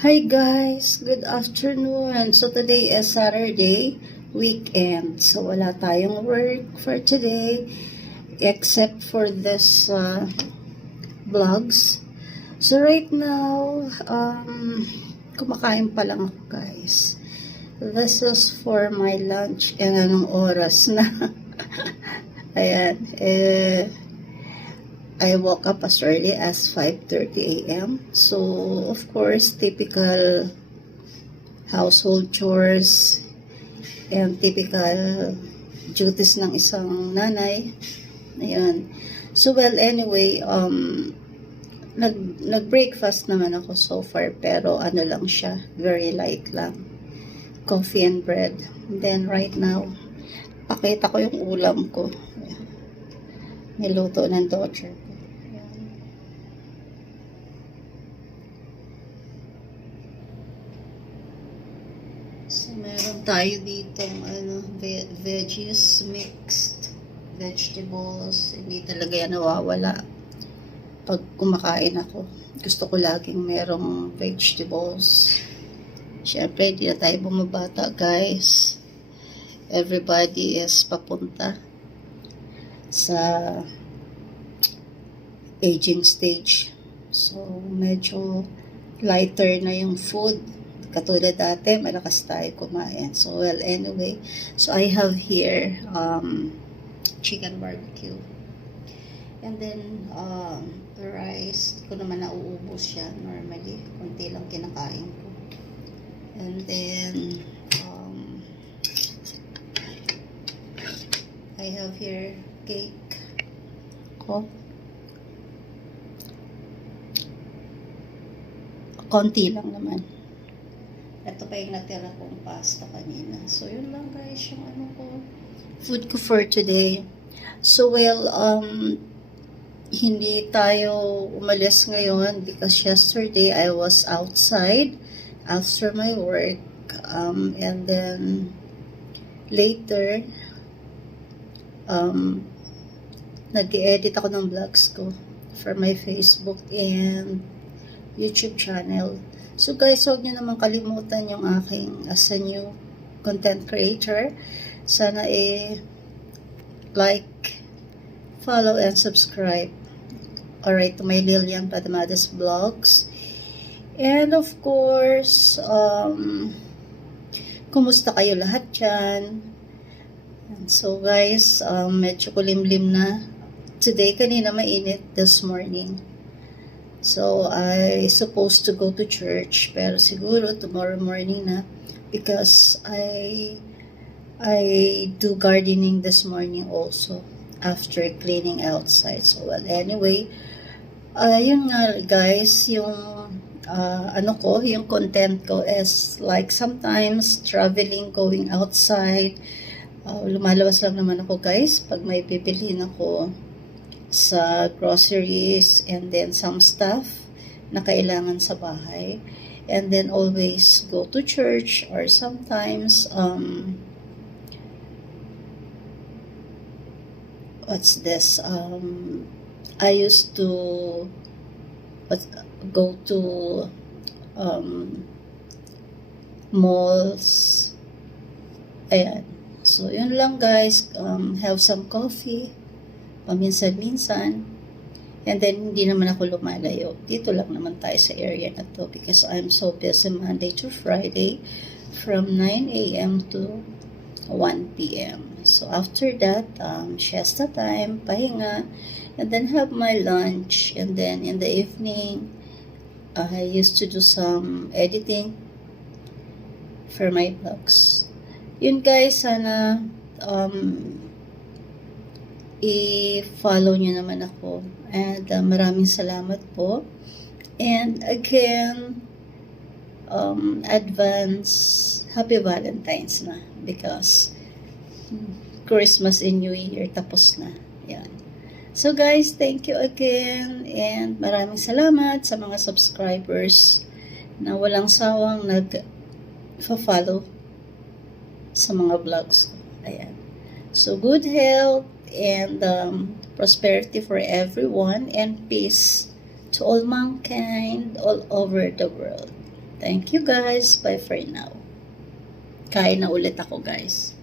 Hi guys, good afternoon. So today is Saturday, weekend. So wala tayong work for today except for this vlogs. So right now, kumakain pa lang ako guys. This is for my lunch and anong oras na. Ayan, I woke up as early as 5:30 a.m. So, of course, typical household chores and typical duties ng isang nanay. Ayan. So, well, anyway, nag-breakfast naman ako so far, pero ano lang siya, very light lang. Coffee and bread. And then, right now, pakita ko yung ulam ko. Niluto ng daughter ko. So, meron tayo dito veggies, mixed vegetables. Hindi talaga yan nawawala pag kumakain ako. Gusto ko laging merong vegetables. Siyempre, hindi na tayo bumabata, guys. Everybody is papunta sa aging stage. So, medyo lighter na yung food. Katulad dati, malakas tayo kumain. So, well, anyway. So, I have here chicken barbecue. And then, the rice. Di ko naman nauubos siya normally. Kunti lang kinakain ko. And then, I have here cake ko. Konti lang naman. Ito pa yung natira kong pasta kanina. So, yun lang guys, yung food ko for today. So, well, hindi tayo umalis ngayon because yesterday I was outside after my work. And then, later, nag-edit ako ng vlogs ko for my Facebook and YouTube channel. So guys, huwag nyo naman kalimutan yung aking as a new content creator. Sana like, follow, and subscribe. Alright, to my Lilian Padamades Vlogs. And of course, kumusta kayo lahat dyan? So guys, medyo kulimlim na. Today, kanina mainit this morning. So, I supposed to go to church, pero siguro tomorrow morning na because I do gardening this morning also after cleaning outside. So, well, anyway, yun nga guys, yung yung content ko is like sometimes traveling, going outside. Lumalabas lang naman ako guys pag may bibilhin ako sa groceries and then some stuff na kailangan sa bahay, and then always go to church, or sometimes I used to go to malls. Ayan, so yun lang guys. Have some coffee paminsan-minsan. And then, hindi naman ako lumalayo. Dito lang naman tayo sa area na to because I'm so busy Monday to Friday from 9 a.m. to 1 p.m. So, after that, siesta time, pahinga, and then have my lunch. And then, in the evening, I used to do some editing for my vlogs. Yun guys, sana i-follow nyo naman ako. And maraming salamat po. And again, advance Happy Valentine's na because Christmas and New Year tapos na. Yan. So guys, thank you again and maraming salamat sa mga subscribers na walang sawang nag-follow sa mga vlogs ko. Ayan. So good health and prosperity for everyone and peace to all mankind all over the world. Thank you guys. Bye for now. Kain na ulit ako guys.